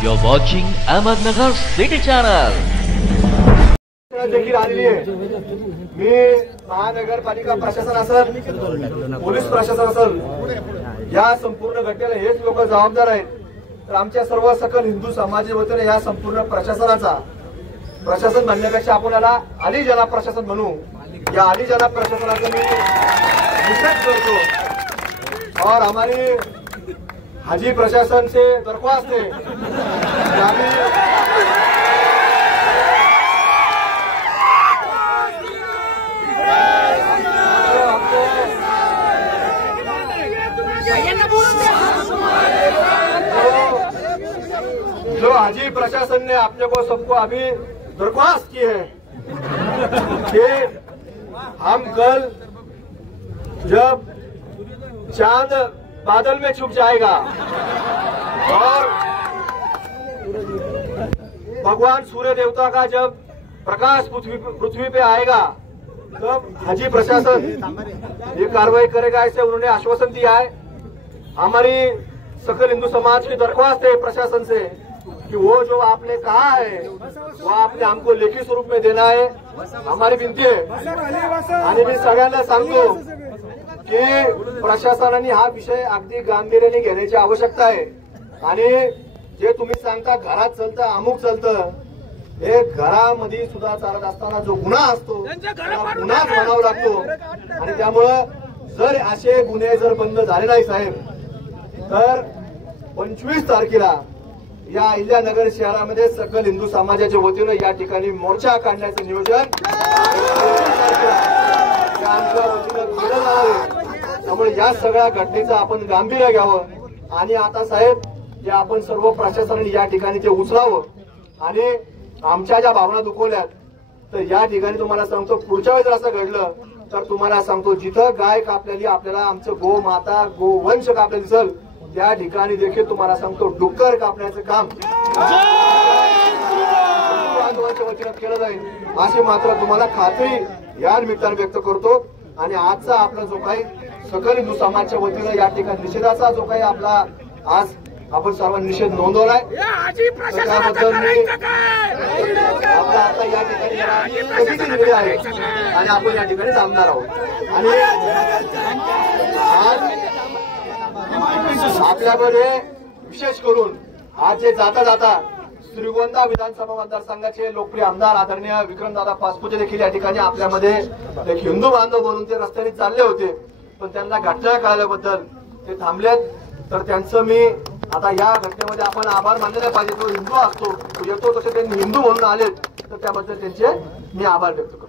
You're watching Ahmednagar City Channel. देखील आलेली आहे। मी महानगरपालिका प्रशासन असेल, पोलीस प्रशासन असेल, या संपूर्ण घटनेला हेच लोक जबाबदार आहेत। तर आमच्या सर्व सकल हिंदू समाजाच्या वतीने या संपूर्ण प्रशासनाचा, प्रशासन म्हणण्यापेक्षा आपण याला अली जनाब प्रशासन म्हणू, या अली जनाब प्रशासनाचा मी निषेध करतो और हमारी हाजी प्रशासन से दरख्वास्त है जो हाजी प्रशासन ने अपने को सबको अभी दरख्वास्त की है कि हम कल जब चांद बादल में छुप जाएगा और भगवान सूर्य देवता का जब प्रकाश पृथ्वी पे आएगा तब हाजी प्रशासन ये कार्रवाई करेगा, ऐसे उन्होंने आश्वासन दिया है। हमारी सकल हिंदू समाज की दरख्वास्त है प्रशासन से कि वो जो आपने कहा है वो आपने हमको लेखी स्वरूप में देना है, हमारी विनंती है। आणि मी सगळ्यांना सांगतो की प्रशासनाने हा विषय अगदी गांभीर्याने घेण्याची आवश्यकता आहे। आणि जे तुम्ही सांगता घरात चालतं, अमुक चालतं, हे घरामध्ये सुद्धा चालत असताना जो गुन्हा असतो गुन्हाच म्हणावा लागतो। आणि त्यामुळं जर असे गुन्हे जर बंद झाले नाही साहेब, तर 25 तारखेला या अहिल्यानगर शहरामध्ये सकल हिंदू समाजाच्या वतीने या ठिकाणी मोर्चा काढण्याचे नियोजन आमच्या वतीने केलं जाणार आहे। त्यामुळे या सगळ्या घटनेचं आपण गांभीर्य घ्यावं आणि आता साहेब जे आपण सर्व प्रशासनाने या ठिकाणी ते उचलावं। आणि आमच्या ज्या भावना दुखवल्यात तर या ठिकाणी तुम्हाला सांगतो, पुढच्या वेळेस जर असं घडलं तर तुम्हाला सांगतो, जिथं गाय कापलेली आपल्याला आमचं गो माता गोवंश कापले दिसल त्या ठिकाणी देखील तुम्हाला सांगतो डुक्कर कापण्याचं काम वतीने केलं जाईल अशी मात्र तुम्हाला खात्री या निमित्ताने व्यक्त करतो। आणि आजचा आपला जो काही सकल हिंदू समाजाच्या वतीने या ठिकाणी निषेधाचा जो काही आपला आज आपण सर्वांनी निषेध नोंदवलाय त्याबद्दल मी आपला आता या ठिकाणी कमिटी दिली आहे आणि आपण या ठिकाणी थांबणार आहोत। आणि आज आपल्यामध्ये विशेष करून आज जे जाता जाता श्रीगोंदा विधानसभा मतदारसंघाचे लोकप्रिय आमदार आदरणीय विक्रमदादा पाचपुते देखील या ठिकाणी आपल्यामध्ये एक हिंदू बांधव म्हणून ते रस्त्याने चालले होते, पण त्यांना घटना कळल्याबद्दल ते थांबलेत। तर त्यांचं मी आता या घटनेमध्ये आपण आभार मानले पाहिजे। तो हिंदू असतो, तो येतो तसे त्यांनी हिंदू म्हणून आलेत, तर त्याबद्दल त्यांचे मी आभार व्यक्त करतो।